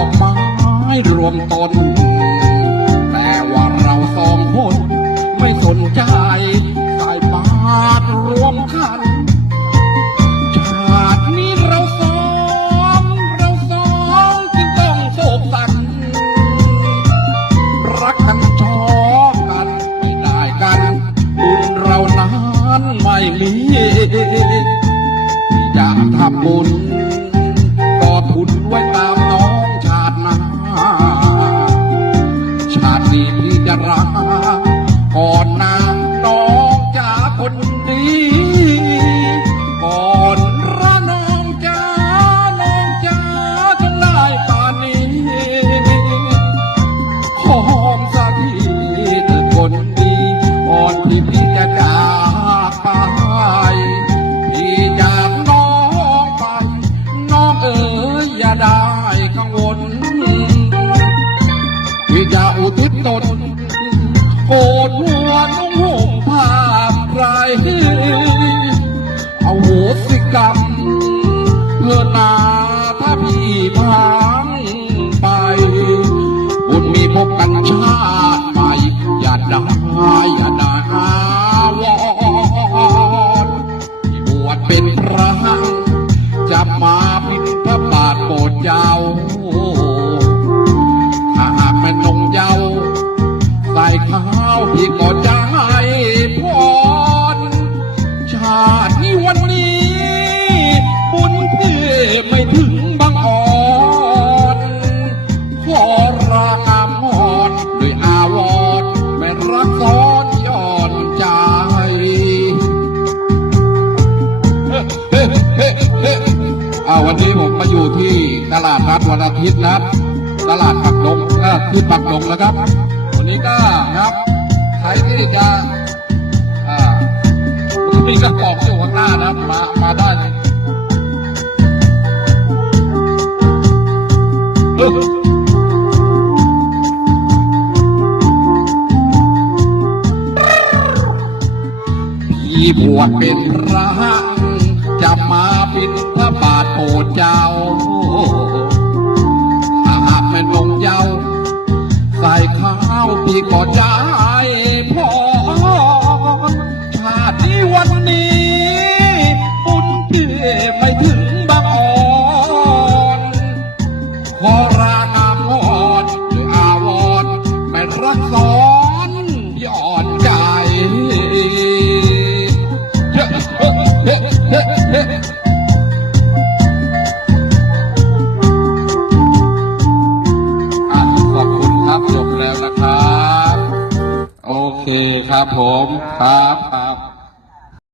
อกไม้รวมตน แต่ว่าเราสองคนไม่สนใจใส่บาตรรวมกัน ชาตินี้เราสองเราสองจึงต้องโศกสัน รักกันชอบกันไม่ได้กันบุญเรานั้นไม่มีจะทำบุญ ที่พี่จะจากไปพี่จากน้องไป น้องเอ๋ยอย่าได้กังวลพี่จะอุทิศตนโกนหัวนุ่งห่มผ้าไพรเอาโหสิกรรมเพื่อนาถ้าพี่พังไปคุณมีพบกันชาติใหม่อย่าด้อ โปรดเจ้าถ้าหากไม่นงเยาวใส่เท้าพี่ก็จะ ลาดนัดวันอาทิตย์นะตลาดปักดงเออขึ้นปักดงนะครับ วันนี้ก็ครับใครที่จะอ่ามันมีกระป๋องอยู่ข้างหน้านะมามาได้เออพี่บวชเป็นพระา ครับจบแล้วนะครับโอเคครับผม ครับครับ